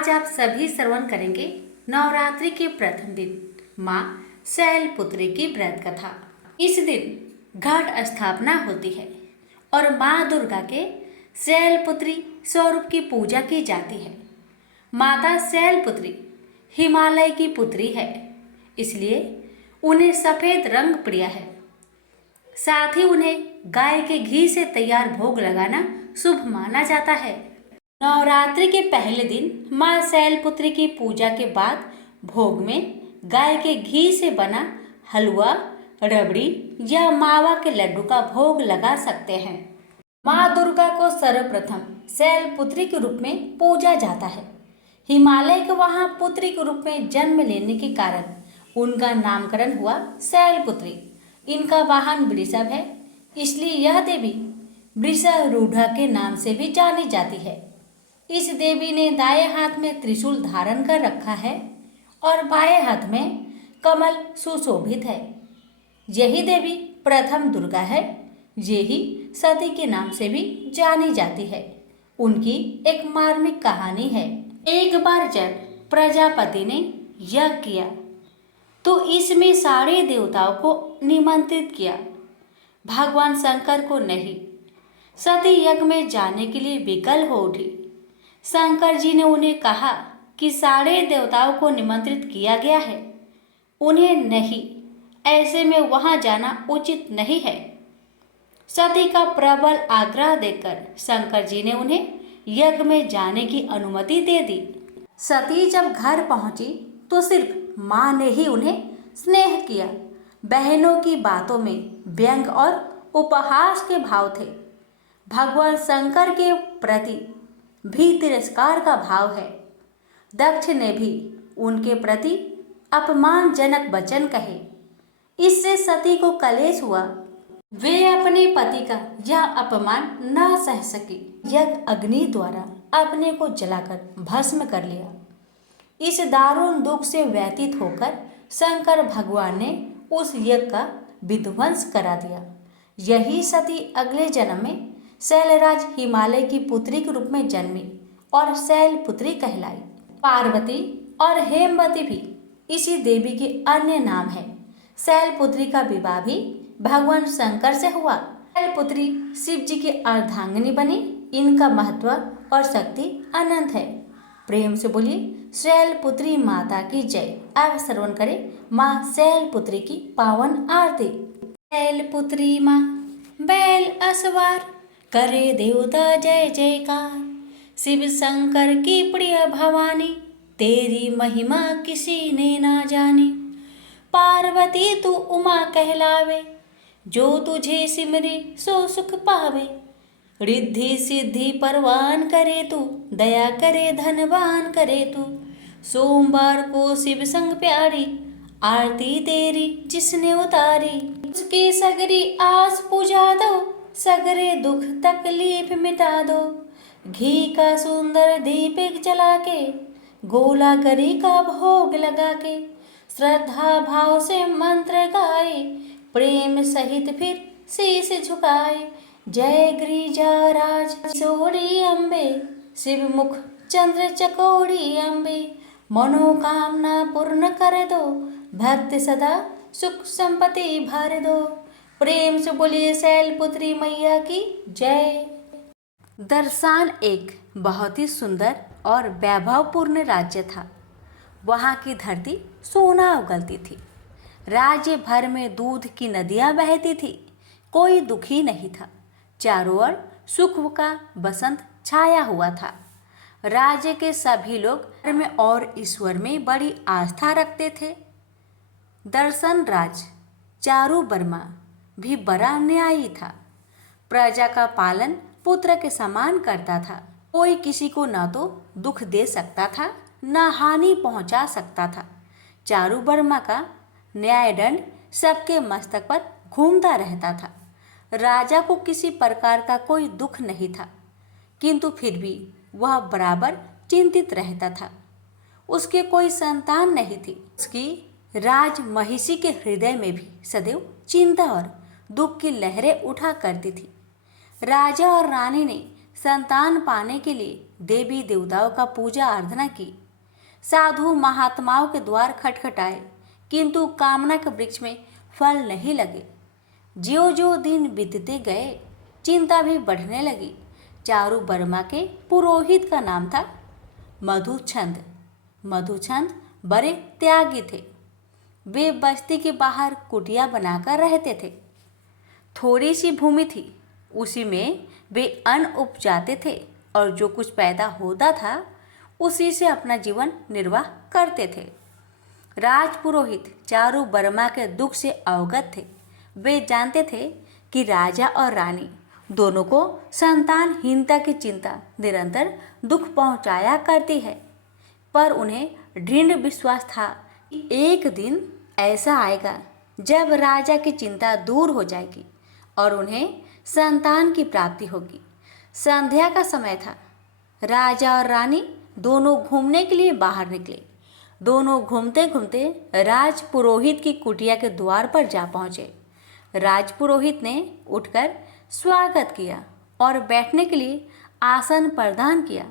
आज आप सभी श्रवण करेंगे नवरात्रि के प्रथम दिन माँ शैलपुत्री की व्रत कथा। इस दिन घट स्थापना होती है और माँ दुर्गा के शैलपुत्री स्वरूप की पूजा की जाती है। माता शैलपुत्री हिमालय की पुत्री है, इसलिए उन्हें सफ़ेद रंग प्रिय है। साथ ही उन्हें गाय के घी से तैयार भोग लगाना शुभ माना जाता है। नवरात्रि के पहले दिन माँ शैलपुत्री की पूजा के बाद भोग में गाय के घी से बना हलवा, रबड़ी या मावा के लड्डू का भोग लगा सकते हैं। माँ दुर्गा को सर्वप्रथम शैलपुत्री के रूप में पूजा जाता है। हिमालय के वहाँ पुत्री के रूप में जन्म लेने के कारण उनका नामकरण हुआ शैलपुत्री। इनका वाहन वृषभ है, इसलिए यह देवी वृषारूढ़ा के नाम से भी जानी जाती है। इस देवी ने दाएं हाथ में त्रिशूल धारण कर रखा है और बाएं हाथ में कमल सुशोभित है। यही देवी प्रथम दुर्गा है। यही सती के नाम से भी जानी जाती है। उनकी एक मार्मिक कहानी है। एक बार जब प्रजापति ने यज्ञ किया तो इसमें सारे देवताओं को निमंत्रित किया, भगवान शंकर को नहीं। सती यज्ञ में जाने के लिए विकल हो उठी। शंकर जी ने उन्हें कहा कि सारे देवताओं को निमंत्रित किया गया है, उन्हें नहीं, ऐसे में वहां जाना उचित नहीं है। सती का प्रबल आग्रह देखकर शंकर जी ने उन्हें यज्ञ में जाने की अनुमति दे दी। सती जब घर पहुंची तो सिर्फ माँ ने ही उन्हें स्नेह किया। बहनों की बातों में व्यंग और उपहास के भाव थे। भगवान शंकर के प्रति भी तिरस्कार का भाव है। दक्ष ने भी उनके प्रति अपमानजनक वचन कहे। इससे सती को कलेश हुआ। वे अपने पति का यह अपमान न सह सकी। यज्ञ अग्नि द्वारा अपने को जलाकर भस्म कर लिया। इस दारुण दुख से व्यतीत होकर शंकर भगवान ने उस यज्ञ का विध्वंस करा दिया। यही सती अगले जन्म में शैलराज हिमालय की पुत्री के रूप में जन्मी और शैलपुत्री कहलाई। पार्वती और हेमवती भी इसी देवी के अन्य नाम हैं। शैलपुत्री का विवाह भी भगवान शंकर से हुआ। शैलपुत्री शिव जी की अर्धांगिनी बनी। इनका महत्व और शक्ति अनंत है। प्रेम से बोलिए शैलपुत्री माता की जय। अब श्रवण करें माँ शैलपुत्री की पावन आरती। शैलपुत्री माँ बैल असवार, करे देवता जय जयकार। शिव शंकर की प्रिय भवानी, तेरी महिमा किसी ने ना जानी। पार्वती तू उमा कहलावे, जो तुझे सिमरे सो सुख पावे। रिद्धि सिद्धि परवान करे तू, दया करे धनवान करे तू। सोमवार को शिव संग प्यारी, आरती तेरी जिसने उतारी। उसके सगरी आस पूजा दो, सगरे दुख तकलीफ मिटा दो। घी का सुंदर दीपक जला के, गोला गरी का भोग लगा के। श्रद्धा भाव से मंत्र गाए, प्रेम सहित फिर शीश झुकाए। जय गिरिजाराज किशोरी अम्बे, शिव मुख चंद्र चकोरी अम्बे। मनोकामना पूर्ण कर दो, भक्त सदा सुख संपत्ति भर दो। प्रेम से बोलिए शैलपुत्री मैया की जय। दर्शान एक बहुत ही सुंदर और वैभवपूर्ण राज्य था। वहाँ की धरती सोना उगलती थी। राज्य भर में दूध की नदियाँ बहती थी। कोई दुखी नहीं था। चारों ओर सुख का बसंत छाया हुआ था। राज्य के सभी लोग धर्म और ईश्वर में बड़ी आस्था रखते थे। दर्शन राज चारू वर्मा भी बड़ा न्यायी था। प्रजा का पालन पुत्र के समान करता था। कोई किसी को न तो दुख दे सकता था, न हानि पहुंचा सकता था। चारू वर्मा का न्यायदंड सबके मस्तक पर घूमता रहता था। राजा को किसी प्रकार का कोई दुख नहीं था, किंतु फिर भी वह बराबर चिंतित रहता था। उसके कोई संतान नहीं थी। उसकी राज महिषी के हृदय में भी सदैव चिंता और दुख की लहरें उठा करती थी। राजा और रानी ने संतान पाने के लिए देवी देवताओं का पूजा आराधना की, साधु महात्माओं के द्वार खटखटाए, किंतु कामना के वृक्ष में फल नहीं लगे। ज्यों ज्यों दिन बीतते गए चिंता भी बढ़ने लगी। चारू वर्मा के पुरोहित का नाम था मधुचंद। मधुचंद बड़े त्यागी थे। वे बस्ती के बाहर कुटिया बनाकर रहते थे। थोड़ी सी भूमि थी, उसी में वे अन्न उपजाते थे और जो कुछ पैदा होता था उसी से अपना जीवन निर्वाह करते थे। राजपुरोहित चारू वर्मा के दुख से अवगत थे। वे जानते थे कि राजा और रानी दोनों को संतानहीनता की चिंता निरंतर दुख पहुंचाया करती है, पर उन्हें दृढ़ विश्वास था कि एक दिन ऐसा आएगा जब राजा की चिंता दूर हो जाएगी और उन्हें संतान की प्राप्ति होगी। संध्या का समय था। राजा और रानी दोनों घूमने के लिए बाहर निकले। दोनों घूमते घूमते राजपुरोहित की कुटिया के द्वार पर जा पहुँचे। राजपुरोहित ने उठकर स्वागत किया और बैठने के लिए आसन प्रदान किया।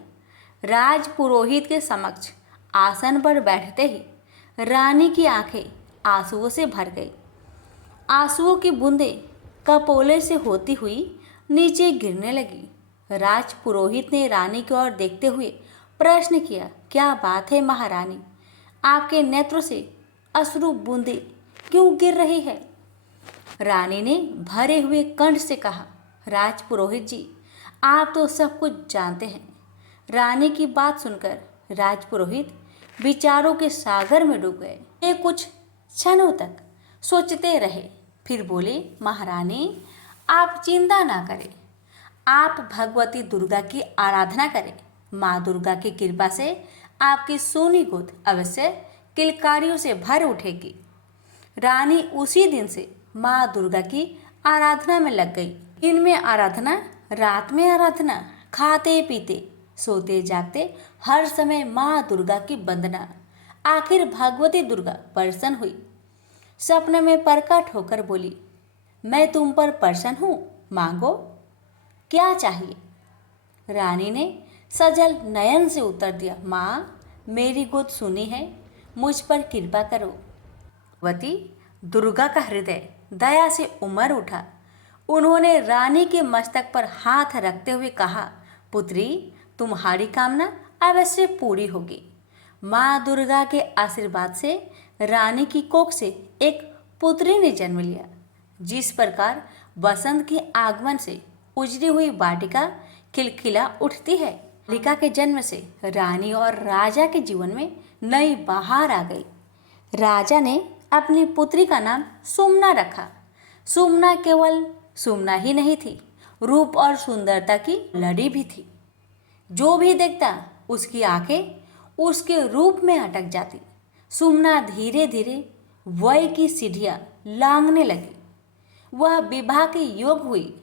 राजपुरोहित के समक्ष आसन पर बैठते ही रानी की आंखें आंसुओं से भर गई। आंसुओं की बूंदें कपोले से होती हुई नीचे गिरने लगी। राजपुरोहित ने रानी की ओर देखते हुए प्रश्न किया, क्या बात है महारानी, आपके नेत्र से अश्रु बूंदें क्यों गिर रही है? रानी ने भरे हुए कंठ से कहा, राजपुरोहित जी, आप तो सब कुछ जानते हैं। रानी की बात सुनकर राजपुरोहित विचारों के सागर में डूब गए। वे कुछ क्षणों तक सोचते रहे, फिर बोले, महारानी आप चिंता ना करें, आप भगवती दुर्गा की आराधना करें। माँ दुर्गा की कृपा से आपकी सोनी गोद अवश्य किलकारियों से भर उठेगी। रानी उसी दिन से माँ दुर्गा की आराधना में लग गई। दिन में आराधना, रात में आराधना, खाते पीते सोते जागते हर समय माँ दुर्गा की वंदना। आखिर भगवती दुर्गा प्रसन्न हुई। सपने में प्रकट होकर बोली, मैं तुम पर प्रसन्न हूँ, मांगो क्या चाहिए। रानी ने सजल नयन से उत्तर दिया, माँ मेरी गोद सुनी है, मुझ पर कृपा करो। भगवती दुर्गा का हृदय दया से उमड़ उठा। उन्होंने रानी के मस्तक पर हाथ रखते हुए कहा, पुत्री तुम्हारी कामना अवश्य पूरी होगी। माँ दुर्गा के आशीर्वाद से रानी की कोख से एक पुत्री ने जन्म लिया। जिस प्रकार बसंत के आगमन से उजड़ी हुई वाटिका खिलखिला उठती है, बालिका के जन्म से रानी और राजा के जीवन में नई बहार आ गई। राजा ने अपनी पुत्री का नाम सुमना रखा। सुमना केवल सुमना ही नहीं थी, रूप और सुंदरता की लड़ी भी थी। जो भी देखता उसकी आंखें उसके रूप में अटक जाती। सुमना धीरे धीरे वय की सीढ़ियाँ लांघने लगी। वह विवाह के योग हुई।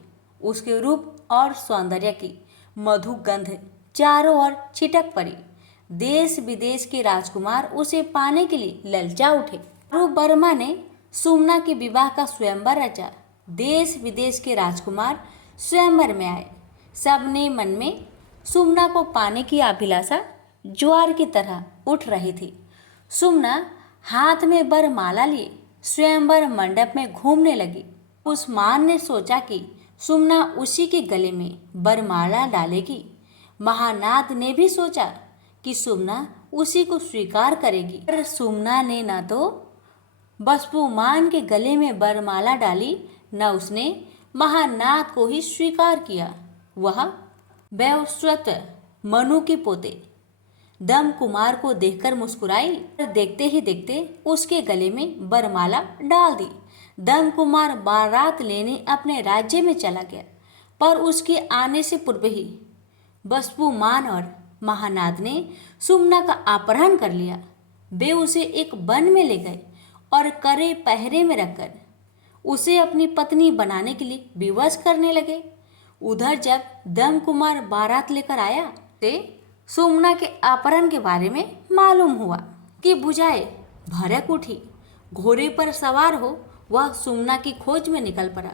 उसके रूप और सौंदर्य की मधु गंध चारों ओर छिटक पड़ी। देश विदेश के राजकुमार उसे पाने के लिए ललचा उठे। चारू वर्मा ने सुमना के विवाह का स्वयंवर रचा। देश विदेश के राजकुमार स्वयंवर में आए। सबने मन में सुमना को पाने की अभिलाषा ज्वार की तरह उठ रही थी। सुमना हाथ में बरमाला लिए स्वयंवर मंडप में घूमने लगी। उस्मान ने सोचा कि सुमना उसी के गले में बरमाला डालेगी। महानाद ने भी सोचा कि सुमना उसी को स्वीकार करेगी, पर सुमना ने न तो बसपुमान के गले में बरमाला डाली, न उसने महानाद को ही स्वीकार किया। वह वैवस्वत मनु के पोते दम कुमार को देखकर मुस्कुराई। देखते ही देखते उसके गले में बरमाला डाल दी। दम कुमार बारात लेने अपने राज्य में चला गया, पर उसके आने से पूर्व ही बसपुमान और महानाद ने सुमना का अपहरण कर लिया। वे उसे एक वन में ले गए और कड़े पहरे में रखकर उसे अपनी पत्नी बनाने के लिए विवश करने लगे। उधर जब दम कुमार बारात लेकर आया तो सुमना के अपहरण के बारे में मालूम हुआ कि भुजाएं भड़क उठी। घोड़े पर सवार हो वह सुमना की खोज में निकल पड़ा।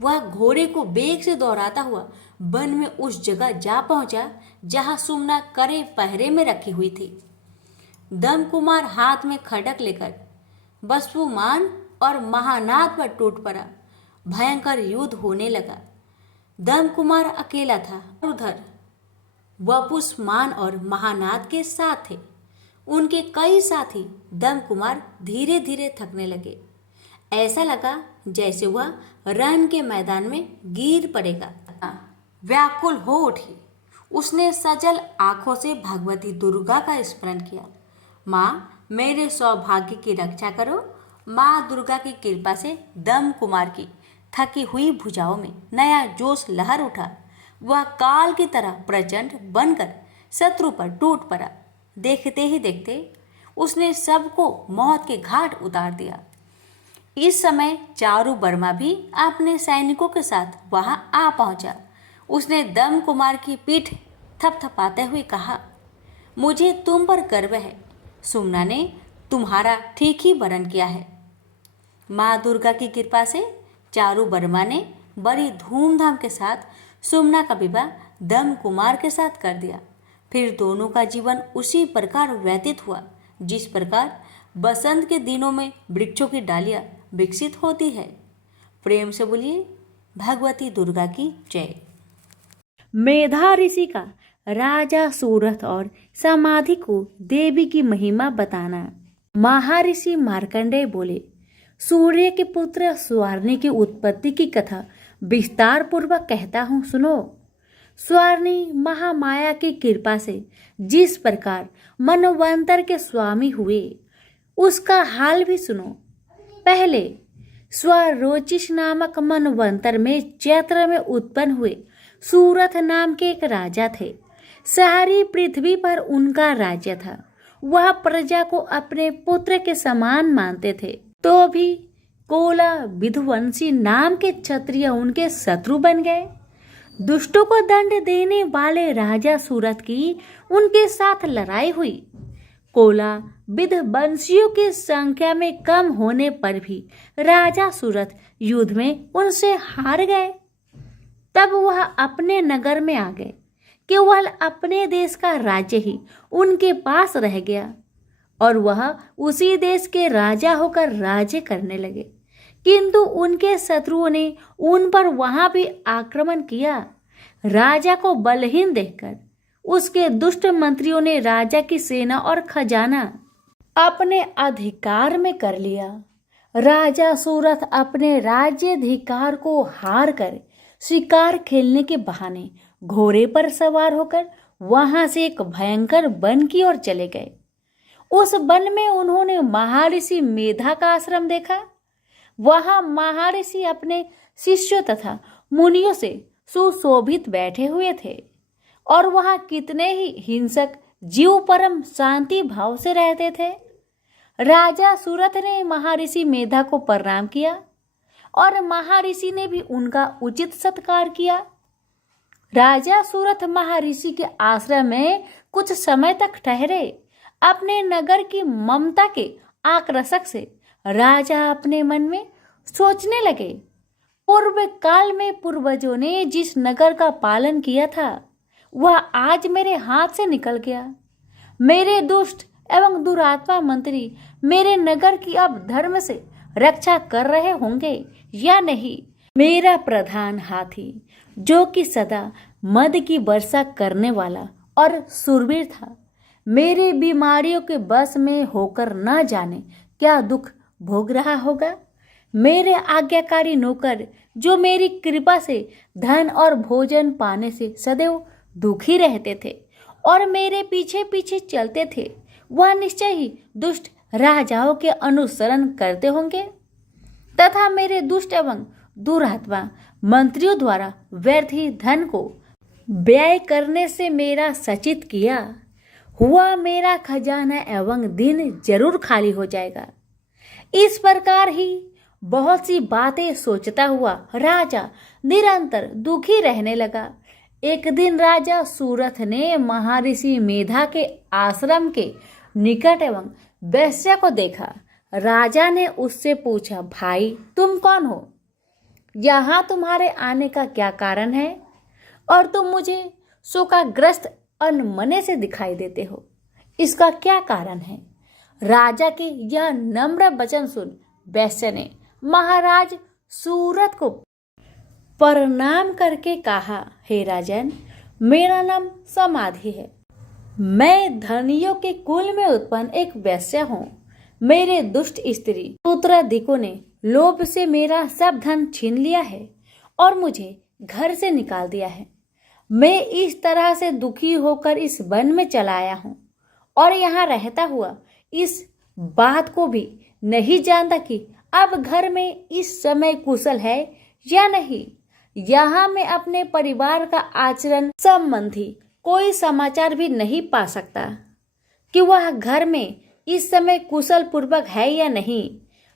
वह घोड़े को बेग से दौड़ाता हुआ वन में उस जगह जा पहुंचा जहां सुमना करे पहरे में रखी हुई थी। दम कुमार हाथ में खड़क लेकर वसुमान और महानाद पर टूट पड़ा। भयंकर युद्ध होने लगा। दम कुमार अकेला था, उधर वपुष्मान और महानाद के साथ थे। उनके कई साथी दम कुमार धीरे धीरे थकने लगे। ऐसा लगा जैसे वह रण के मैदान में गिर पड़ेगा। व्याकुल हो उठी। उसने सजल आंखों से भगवती दुर्गा का स्मरण किया। माँ, मेरे सौभाग्य की रक्षा करो। माँ दुर्गा की कृपा से दम कुमार की थकी हुई भुजाओं में नया जोश लहर उठा। वह काल की तरह प्रचंड बनकर शत्रु पर टूट पड़ा। देखते ही देखते उसने सबको मौत के घाट उतार दिया। इस समय चारू वर्मा भी अपने सैनिकों के साथ वहां आ पहुंचा। उसने दम कुमार की पीठ थपथपाते हुए कहा, मुझे तुम पर गर्व है। सुमना ने तुम्हारा ठीक ही वरण किया है। माँ दुर्गा की कृपा से चारू वर्मा ने बड़ी धूमधाम के साथ सुमना का विवाह दम कुमार के साथ कर दिया। फिर दोनों का जीवन उसी प्रकार व्यतीत हुआ जिस प्रकार बसंत के दिनों में वृक्षों की डालियां विकसित होती है। प्रेम से बोलिए भगवती दुर्गा की जय। मेधा ऋषि का राजा सूरथ और समाधि को देवी की महिमा बताना। महर्षि मार्कंडेय बोले, सूर्य के पुत्र स्वर्णी की उत्पत्ति की कथा विस्तार पूर्वक कहता हूँ, सुनो। स्वर्णी महामाया की कृपा से जिस प्रकार मनवंतर के स्वामी हुए उसका हाल भी सुनो। पहले स्वरोचिष नामक मनवंतर में चैत्र में उत्पन्न हुए सूरथ नाम के एक राजा थे। सारी पृथ्वी पर उनका राज्य था। वह प्रजा को अपने पुत्र के समान मानते थे। तो भी कोला विधुवंशी नाम के क्षत्रिय उनके शत्रु बन गए। दुष्टों को दंड देने वाले राजा सूरथ की उनके साथ लड़ाई हुई। कोला विधवंशियों की संख्या में कम होने पर भी राजा सूरथ युद्ध में उनसे हार गए। तब वह अपने नगर में आ गए। केवल अपने देश का राज्य ही उनके पास रह गया और वह उसी देश के राजा होकर राज्य करने लगे। किंतु उनके शत्रुओं ने उन पर वहां भी आक्रमण किया। राजा को बलहीन देखकर उसके दुष्ट मंत्रियों ने राजा की सेना और खजाना अपने अधिकार में कर लिया। राजा सूरथ अपने राज्याधिकार को हार कर शिकार खेलने के बहाने घोड़े पर सवार होकर वहां से एक भयंकर वन की ओर चले गए। उस वन में उन्होंने महर्षि मेधा का आश्रम देखा। वहां महर्षि अपने शिष्यों तथा मुनियों से सुशोभित बैठे हुए थे और वहां कितने ही हिंसक जीव परम शांति भाव से रहते थे। राजा सूरथ ने महर्षि मेधा को प्रणाम किया और महर्षि ने भी उनका उचित सत्कार किया। राजा सूरथ महर्षि के आश्रम में कुछ समय तक ठहरे। अपने नगर की ममता के आकर्षक से राजा अपने मन में सोचने लगे, पूर्व काल में पूर्वजों ने जिस नगर का पालन किया था वह आज मेरे हाथ से निकल गया। मेरे दुष्ट एवं दुरात्मा मंत्री मेरे नगर की अब धर्म से रक्षा कर रहे होंगे या नहीं। मेरा प्रधान हाथी जो कि सदा मद की वर्षा करने वाला और शूरवीर था, मेरे बीमारियों के बस में होकर न जाने क्या दुख भोग रहा होगा। मेरे आज्ञाकारी नौकर जो मेरी कृपा से धन और भोजन पाने से सदैव दुखी रहते थे और मेरे पीछे पीछे चलते थे, वह निश्चय ही दुष्ट राजाओं के अनुसरण करते होंगे तथा मेरे दुष्ट एवं दुरात्मा मंत्रियों द्वारा व्यर्थ ही धन को व्यय करने से मेरा सचित किया हुआ मेरा खजाना एवं दिन जरूर खाली हो जाएगा। इस प्रकार ही बहुत सी बातें सोचता हुआ राजा निरंतर दुखी रहने लगा। एक दिन राजा सूरथ ने महर्षि मेधा के आश्रम के निकट एवं वैश्य को देखा। राजा ने उससे पूछा, भाई तुम कौन हो? यहाँ तुम्हारे आने का क्या कारण है? और तुम मुझे शोकाग्रस्त अनमने से दिखाई देते हो। इसका क्या कारण है? राजा के यह नम्र वचन सुन वैश्य ने महाराज सूरत को प्रणाम करके कहा, हे राजन, मेरा नाम समाधि है। मैं धनियों के कुल में उत्पन्न एक वैश्य हूँ। मेरे दुष्ट स्त्री पुत्राधिकों ने लोभ से मेरा सब धन छीन लिया है और मुझे घर से निकाल दिया है। मैं इस तरह से दुखी होकर इस वन में चला आया हूँ और यहाँ रहता हुआ इस बात को भी नहीं जानता कि अब घर में इस समय कुशल है या नहीं। यहाँ मैं अपने परिवार का आचरण संबंधी कोई समाचार भी नहीं पा सकता कि वह घर में इस समय कुशल पूर्वक है या नहीं।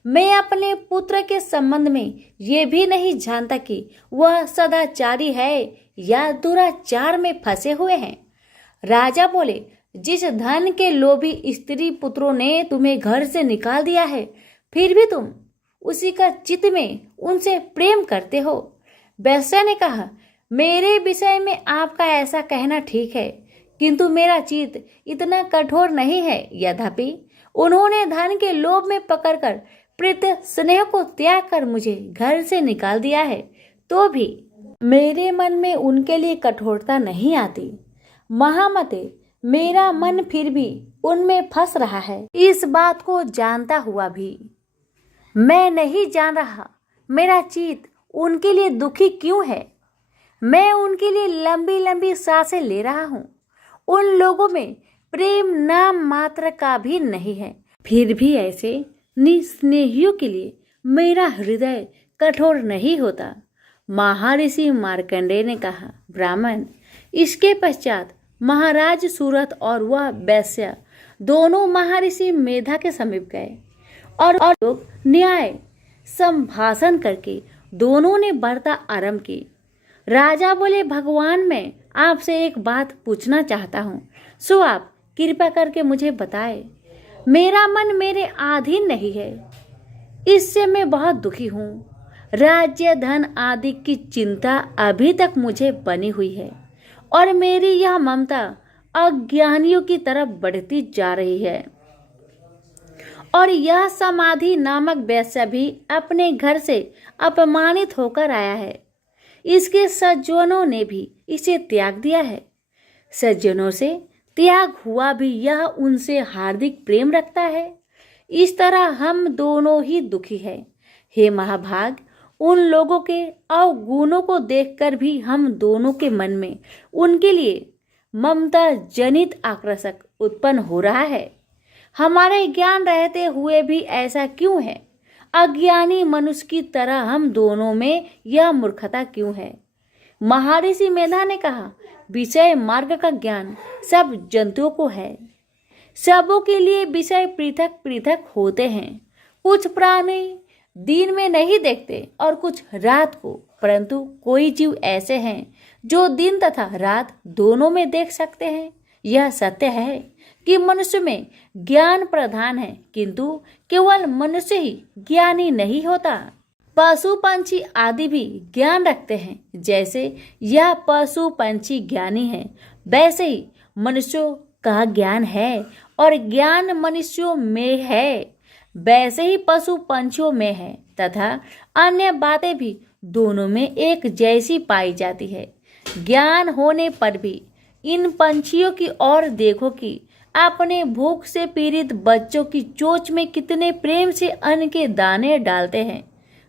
मैं अपने पुत्र के संबंध में ये भी नहीं जानता कि वह सदाचारी है या दुराचार में फंसे हुए हैं। राजा बोले, जिस धन के लोभी स्त्री पुत्रों ने तुम्हें घर से निकाल दिया है, फिर भी तुम उसी का चित्त में उनसे प्रेम करते हो। वैश्य ने कहा, मेरे विषय में आपका ऐसा कहना ठीक है, किंतु मेरा चित्त इतना कठोर नहीं है। यद्यपि उन्होंने धन के लोभ में पकड़कर प्रीत स्नेह को त्याग कर मुझे घर से निकाल दिया है, तो भी मेरे मन में उनके लिए कठोरता नहीं आती। महामते, मेरा मन फिर भी उनमें फंस रहा है। इस बात को जानता हुआ भी मैं नहीं जान रहा मेरा चित्त उनके लिए दुखी क्यों है। मैं उनके लिए लंबी लंबी सांसें ले रहा हूँ। उन लोगों में प्रेम नाम मात्र का भी नहीं है। फिर भी ऐसे निस्नेहियों के लिए मेरा हृदय कठोर नहीं होता। महर्षि मार्कंडेय ने कहा, ब्राह्मण। इसके पश्चात महाराज सूरत और वह वैश्य दोनों महर्षि मेधा के समीप गए और लोग न्याय संभाषण करके दोनों ने वार्ता आरंभ की। राजा बोले, भगवान, मैं आपसे एक बात पूछना चाहता हूँ, सो आप कृपा करके मुझे बताए। मेरा मन मेरे अधीन नहीं है, इससे मैं बहुत दुखी हूँ। राज्य धन आदि की चिंता अभी तक मुझे बनी हुई है और मेरी यह ममता अज्ञानियों की तरफ बढ़ती जा रही है। और यह समाधि नामक वैश्य भी अपने घर से अपमानित होकर आया है। इसके सज्जनों ने भी इसे त्याग दिया है। सज्जनों से त्याग हुआ भी यह उनसे हार्दिक प्रेम रखता है। इस तरह हम दोनों ही दुखी हैं। हे महाभाग, उन लोगों के अवगुणों को देखकर भी हम दोनों के मन में उनके लिए ममता जनित आकर्षक उत्पन्न हो रहा है। हमारे ज्ञान रहते हुए भी ऐसा क्यों है? अज्ञानी मनुष्य की तरह हम दोनों में यह मूर्खता क्यों है? महर्षि मेधा ने कहा, विषय मार्ग का ज्ञान सब जंतुओं को है। सबों के लिए विषय पृथक पृथक होते हैं। कुछ प्राणी दिन में नहीं देखते और कुछ रात को, परंतु कोई जीव ऐसे हैं जो दिन तथा रात दोनों में देख सकते हैं। यह सत्य है कि मनुष्य में ज्ञान प्रधान है, किंतु केवल मनुष्य ही ज्ञानी नहीं होता। पशु पंछी आदि भी ज्ञान रखते हैं। जैसे यह पशु पंछी ज्ञानी है, वैसे ही मनुष्यों का ज्ञान है और ज्ञान मनुष्यों में है, वैसे ही पशु पंछियों में है तथा अन्य बातें भी दोनों में एक जैसी पाई जाती है। ज्ञान होने पर भी इन पंछियों की ओर देखो कि अपने भूख से पीड़ित बच्चों की चोंच में कितने प्रेम से अन्न के दाने डालते हैं।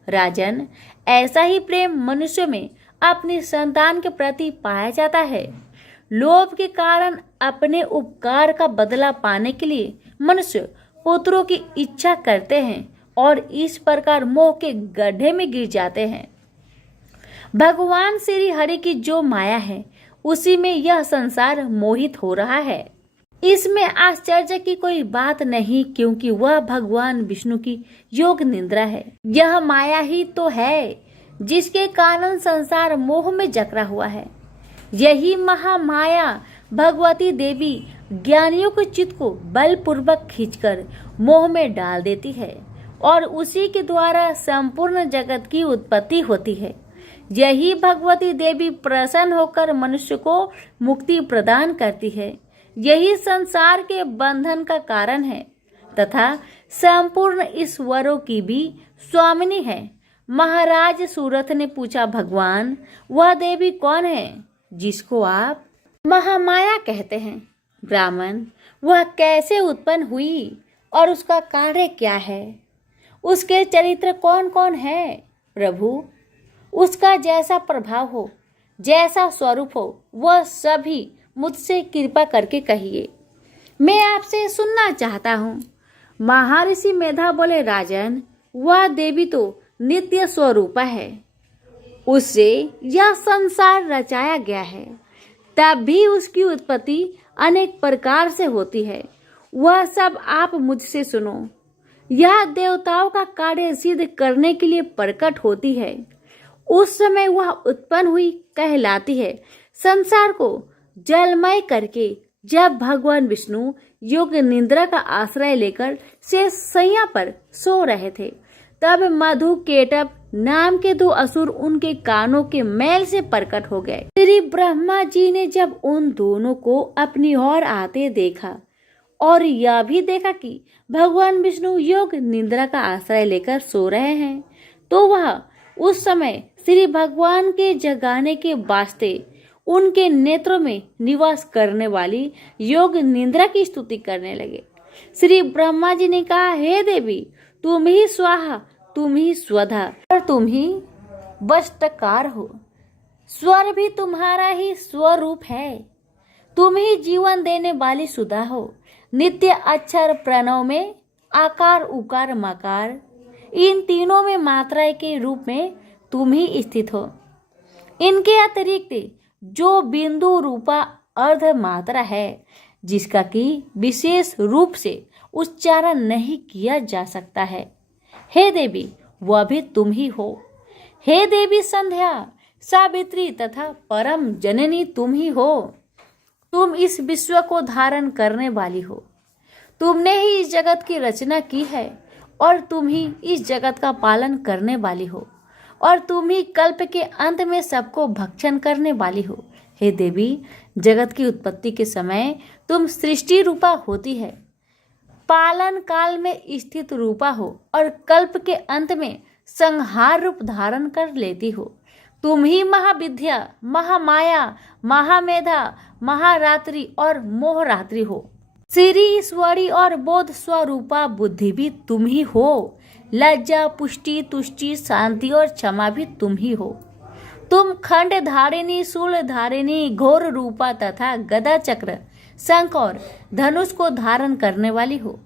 राजन, ऐसा ही प्रेम मनुष्य में अपनी संतान के प्रति पाया जाता है। लोभ के कारण अपने उपकार का बदला पाने के लिए मनुष्य पुत्रों की इच्छा करते हैं और इस प्रकार मोह के गड्ढे में गिर जाते हैं। भगवान श्री हरि की जो माया है, उसी में यह संसार मोहित हो रहा है। इसमें आश्चर्य की कोई बात नहीं, क्योंकि वह भगवान विष्णु की योग निद्रा है। यह माया ही तो है जिसके कारण संसार मोह में जकड़ा हुआ है। यही महामाया भगवती देवी ज्ञानियों के चित्त को बलपूर्वक खींचकर मोह में डाल देती है और उसी के द्वारा संपूर्ण जगत की उत्पत्ति होती है। यही भगवती देवी प्रसन्न होकर मनुष्य को मुक्ति प्रदान करती है। यही संसार के बंधन का कारण है तथा संपूर्ण ईश्वरों की भी स्वामिनी है। महाराज सूरथ ने पूछा, भगवान वह देवी कौन है जिसको आप महामाया कहते हैं? ब्राह्मण, वह कैसे उत्पन्न हुई और उसका कार्य क्या है? उसके चरित्र कौन कौन है? प्रभु, उसका जैसा प्रभाव हो, जैसा स्वरूप हो, वह सभी मुझसे कृपा करके कहिए, मैं आपसे सुनना चाहता हूँ। महर्षि मेधा बोले, राजन, वह देवी तो नित्य स्वरूपा है, उससे यह संसार रचाया गया है, तब भी उसकी उत्पत्ति अनेक प्रकार से होती है। वह सब आप मुझसे सुनो। यह देवताओं का कार्य सिद्ध करने के लिए प्रकट होती है। उस समय वह उत्पन्न हुई कहलाती है। संसार को जलमय करके जब भगवान विष्णु योग निद्रा का आश्रय लेकर शेष शैया पर सो रहे थे, तब मधु केटव नाम के दो असुर उनके कानों के मैल से प्रकट हो गए। श्री ब्रह्मा जी ने जब उन दोनों को अपनी ओर आते देखा और यह भी देखा कि भगवान विष्णु योग निद्रा का आश्रय लेकर सो रहे हैं, तो वह उस समय श्री भगवान के जगाने के वास्ते उनके नेत्रों में निवास करने वाली योग निद्रा की स्तुति करने लगे। श्री ब्रह्मा जी ने कहा, हे देवी, तुम ही स्वाहा, तुम ही स्वधा और तुम ही वष्टकार हो। स्वर भी तुम्हारा ही स्वरूप है। तुम ही जीवन देने वाली सुधा हो। नित्य अक्षर प्रणव में आकार उकार मकार, इन तीनों में मात्रा के रूप में तुम ही स्थित हो। इनके अतिरिक्त जो बिंदु रूपा अर्ध मात्रा है, जिसका कि विशेष रूप से उच्चारण नहीं किया जा सकता है, हे देवी, वह भी तुम ही हो। हे देवी संध्या, सावित्री तथा परम जननी तुम ही हो। तुम इस विश्व को धारण करने वाली हो। तुमने ही इस जगत की रचना की है और तुम ही इस जगत का पालन करने वाली हो और तुम ही कल्प के अंत में सबको भक्षण करने वाली हो। हे देवी, जगत की उत्पत्ति के समय तुम सृष्टि रूपा होती है, पालन काल में स्थित रूपा हो और कल्प के अंत में संहार रूप धारण कर लेती हो। तुम ही महाविद्या, महामाया, महामेधा, महारात्रि और मोहरात्रि हो। श्री ईश्वरी और बोध स्वरूपा बुद्धि भी तुम ही हो। लज्जा, पुष्टि, तुष्टि, शांति और क्षमा भी तुम ही हो। तुम खंड धारिणी, शूल धारिणी, घोर रूपा तथा गदा, चक्र, शंख और धनुष को धारण करने वाली हो।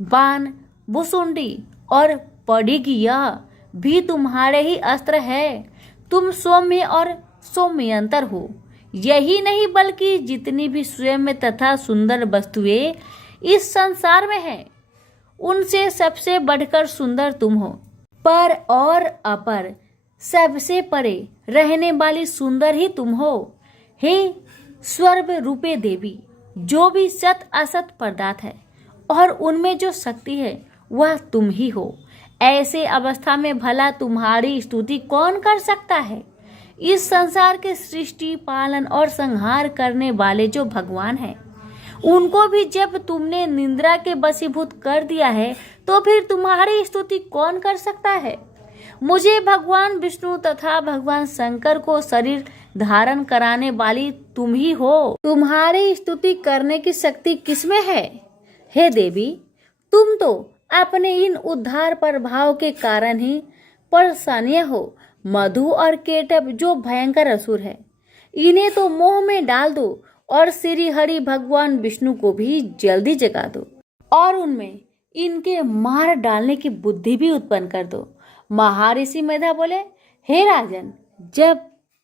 बाण, भुसुंडी और पडिग यह भी तुम्हारे ही अस्त्र है। तुम सौम्य और सौम्यंतर हो। यही नहीं बल्कि जितनी भी स्वयं तथा सुंदर वस्तुएं इस संसार में हैं, उनसे सबसे बढ़कर सुंदर तुम हो। पर और अपर सबसे परे रहने वाली सुंदर ही तुम हो। हे स्वर्ग रूपे देवी, जो भी सत असत पदार्थ है और उनमें जो शक्ति है वह तुम ही हो। ऐसे अवस्था में भला तुम्हारी स्तुति कौन कर सकता है? इस संसार के सृष्टि, पालन और संहार करने वाले जो भगवान हैं, उनको भी जब तुमने निंद्रा के वशीभूत कर दिया है, तो फिर तुम्हारी स्तुति कौन कर सकता है? मुझे भगवान विष्णु तथा भगवान शंकर को शरीर धारण कराने वाली तुम ही हो। तुम्हारी स्तुति करने की शक्ति किसमें है? हे देवी, तुम तो अपने इन उद्धार प्रभाव के कारण ही परेशानियां हो। मधु और केटव जो भयंकर असुर है, इन्हें तो मोह में डाल दो और श्री हरि भगवान विष्णु को भी जल्दी जगा दो और उनमें इनके मार डालने की बुद्धि भी उत्पन्न कर दो। महर्षि मेधा बोले, हे राजन, जब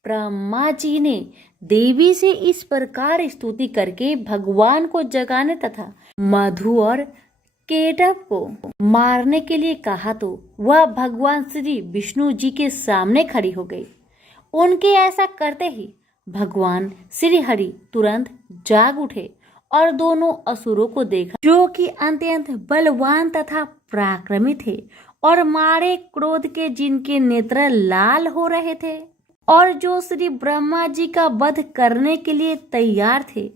ब्रह्मा जी ने देवी से इस प्रकार स्तुति करके भगवान को जगाने तथा मधु और केटव को मारने के लिए कहा, तो वह भगवान श्री विष्णु जी के सामने खड़ी हो गई। उनके ऐसा करते ही भगवान श्री हरि तुरंत जाग उठे और दोनों असुरों को देखा, जो कि अत्यंत बलवान तथा पराक्रमी थे और मारे क्रोध के जिनके नेत्र लाल हो रहे थे। और जो श्री ब्रह्मा जी का वध करने के लिए तैयार थे।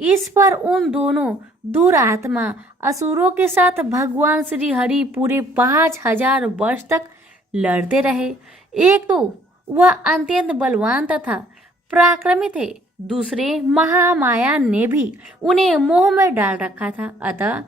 इस पर उन दोनों दुरात्मा असुरों के साथ भगवान श्री हरि पूरे 5000 वर्ष तक लड़ते रहे। एक तो वह अत्यंत बलवान तथा पराक्रमी थे, दूसरे महामाया ने भी उन्हें मोह में डाल रखा था। अतः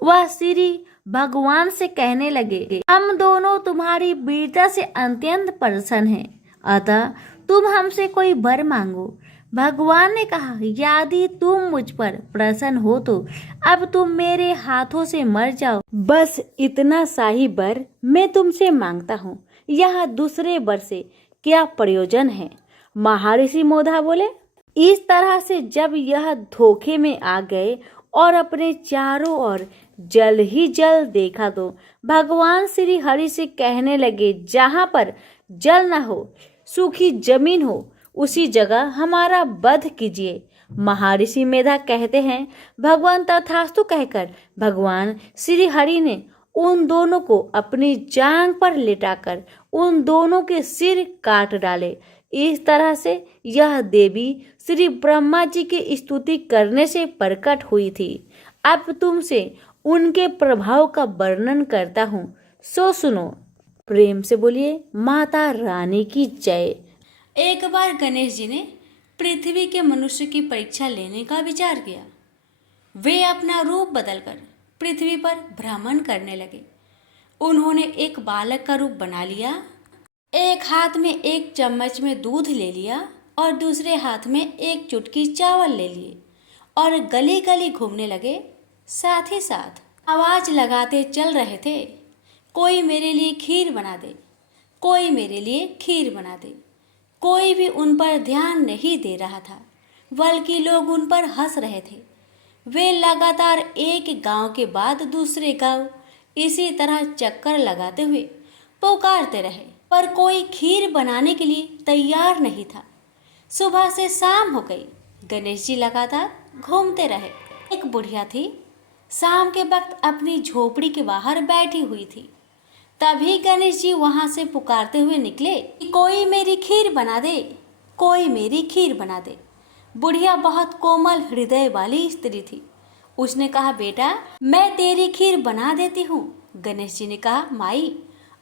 वह श्री भगवान से कहने लगे, हम दोनों तुम्हारी वीरता से अत्यंत प्रसन्न हैं, अतः तुम हमसे कोई वर मांगो। भगवान ने कहा, यदि तुम मुझ पर प्रसन्न हो तो अब तुम मेरे हाथों से मर जाओ, बस इतना सा ही वर मैं तुमसे मांगता हूँ। यह दूसरे वर से क्या प्रयोजन है? महर्षि मोधा बोले। इस तरह से जब यह धोखे में आ गए और अपने चारों ओर जल ही जल देखा तो भगवान श्री हरि से कहने लगे, जहाँ पर जल न हो, सूखी जमीन हो, उसी जगह हमारा वध कीजिए। महर्षि मेधा कहते हैं, भगवान तथास्तु कहकर भगवान श्री हरि ने उन दोनों को अपनी जांघ पर लेटाकर उन दोनों के सिर काट डाले। इस तरह से यह देवी श्री ब्रह्मा जी की स्तुति करने से प्रकट हुई थी। अब तुमसे उनके प्रभाव का वर्णन करता हूँ, सो सुनो। प्रेम से बोलिए माता रानी की जय। एक बार गणेश जी ने पृथ्वी के मनुष्य की परीक्षा लेने का विचार किया। वे अपना रूप बदलकर पृथ्वी पर भ्रमण करने लगे। उन्होंने एक बालक का रूप बना लिया, एक हाथ में एक चम्मच में दूध ले लिया और दूसरे हाथ में एक चुटकी चावल ले लिए और गली गली घूमने लगे। साथ ही साथ आवाज लगाते चल रहे थे, कोई मेरे लिए खीर बना दे, कोई मेरे लिए खीर बना दे। कोई भी उन पर ध्यान नहीं दे रहा था, बल्कि लोग उन पर हंस रहे थे। वे लगातार एक गांव के बाद दूसरे गांव इसी तरह चक्कर लगाते हुए पुकारते रहे, पर कोई खीर बनाने के लिए तैयार नहीं था। सुबह से शाम हो गई, गणेश जी लगातार घूमते रहे। एक बुढ़िया थी, शाम के वक्त अपनी झोपड़ी के बाहर बैठी हुई थी। तभी गणेश जी वहां से पुकारते हुए निकले कि कोई मेरी खीर बना दे, कोई मेरी खीर बना दे। बुढ़िया बहुत कोमल हृदय वाली स्त्री थी। उसने कहा, बेटा मैं तेरी खीर बना देती हूँ। गणेश जी ने कहा, माई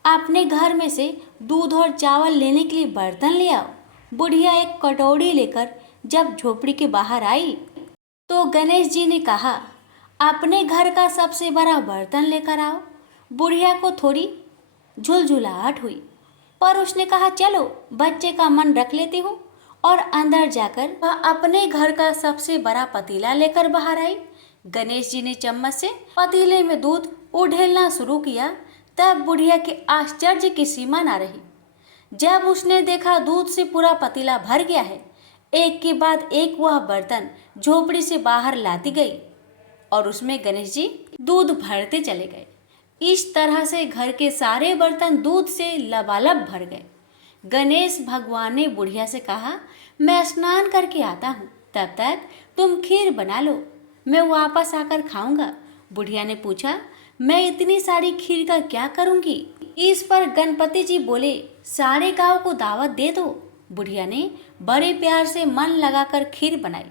अपने घर में से दूध और चावल लेने के लिए बर्तन ले आओ। बुढ़िया एक कटोरी लेकर जब झोपड़ी के बाहर आई तो गणेश जी ने कहा, अपने घर का सबसे बड़ा बर्तन लेकर आओ। बुढ़िया को थोड़ी झुलझुलाहट हुई, पर उसने कहा, चलो बच्चे का मन रख लेती हूँ, और अंदर जाकर वह अपने घर का सबसे बड़ा पतीला लेकर बाहर आई। गणेश जी ने चम्मच से पतीले में दूध उड़ेलना शुरू किया। तब बुढ़िया के आश्चर्य की सीमा न रही। जब उसने देखा दूध से पूरा पतीला भर गया है, एक के बाद एक वह बर्तन झोपड़ी से बाहर लाती गई और उसमें गणेश जी दूध भरते चले गए। इस तरह से घर के सारे बर्तन दूध से लबालब भर गए। गणेश भगवान ने बुढ़िया से कहा, मैं स्नान करके आता हूँ, तब तक तुम खीर बना लो, मैं वापस आकर खाऊंगा। बुढ़िया ने पूछा, मैं इतनी सारी खीर का क्या करूंगी? इस पर गणपति जी बोले, सारे गांव को दावत दे दो। बुढ़िया ने बड़े प्यार से मन लगाकर खीर बनाई।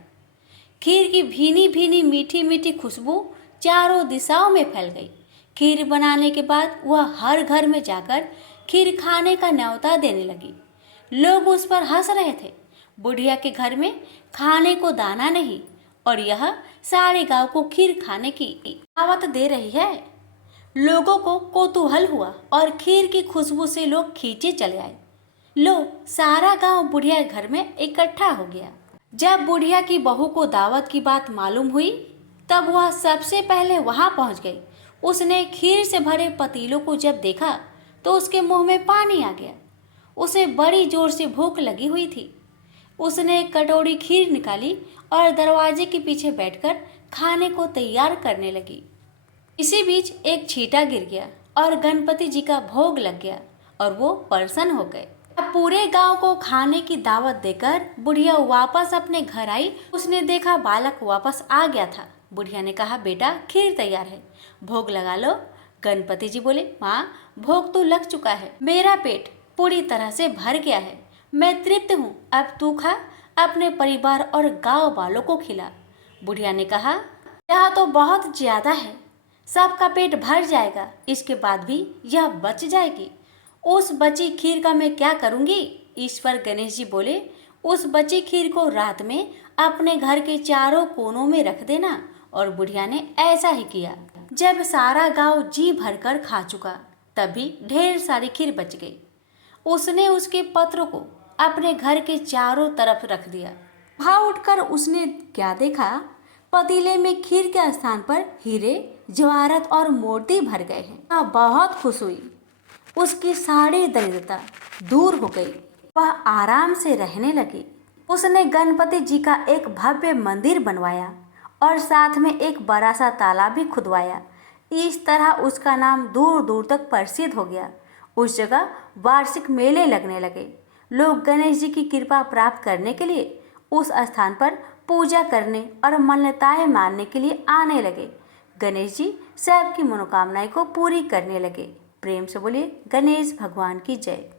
खीर की भीनी भीनी मीठी मीठी खुशबू चारों दिशाओं में फैल गई। खीर बनाने के बाद वह हर घर में जाकर खीर खाने का न्योता देने लगी। लोग उस पर हंस रहे थे। बुढ़िया के घर में खाने को दाना नहीं और यह सारे गांव को खीर खाने की दावत दे रही है। लोगों को कौतूहल हुआ और खीर की खुशबू से लोग खींचे चले आए। लो, सारा गांव बुढ़िया के घर में इकट्ठा हो गया। जब बुढ़िया की बहू को दावत की बात मालूम हुई, तब वह सबसे पहले वहां पहुंच गई। उसने खीर से भरे पतीलों को जब देखा तो उसके मुंह में पानी आ गया। उसे बड़ी जोर से भूख लगी हुई थी। उसने एक कटोरी खीर निकाली और दरवाजे के पीछे बैठकर खाने को तैयार करने लगी। इसी बीच एक छींटा गिर गया और गणपति जी का भोग लग गया और वो प्रसन्न हो गए। अब पूरे गांव को खाने की दावत देकर बुढ़िया वापस अपने घर आई। उसने देखा बालक वापस आ गया था। बुढ़िया ने कहा, बेटा खीर तैयार है, भोग लगा लो। गणपति जी बोले, माँ भोग तो लग चुका है, मेरा पेट पूरी तरह से भर गया है, मैं तृप्त हूँ, अब तू खा, अपने परिवार और गांव वालों को खिला। बुढ़िया ने कहा, यह तो बहुत ज्यादा है, सबका पेट भर जाएगा, इसके बाद भी यह बच जाएगी। उस बची खीर का मैं क्या करूँगी? इस पर गणेश जी बोले, उस बची खीर को रात में अपने घर के चारों कोनों में रख देना। और बुढ़िया ने ऐसा ही किया। जब सारा गांव जी भरकर खा चुका, तभी ढेर सारी खीर बच गई। उसने उसके पत्रों को अपने घर के चारों तरफ रख दिया। वहां उठकर उसने क्या देखा? पतीले में खीर के स्थान पर हीरे, जवाहरात और मोती भर गए हैं। वह बहुत खुश हुई। उसकी सारी दरिद्रता दूर हो गई। वह आराम से रहने लगी। उसने गणपति जी का एक भव्य मंदिर बनवाया और साथ में एक बड़ा सा तालाब भी खुदवाया। इस तरह उसका नाम दूर दूर तक प्रसिद्ध हो गया। उस जगह वार्षिक मेले लगने लगे। लोग गणेश जी की कृपा प्राप्त करने के लिए उस स्थान पर पूजा करने और मान्यताएं मानने के लिए आने लगे। गणेश जी सबकी मनोकामनाएं को पूरी करने लगे। प्रेम से बोलिए गणेश भगवान की जय।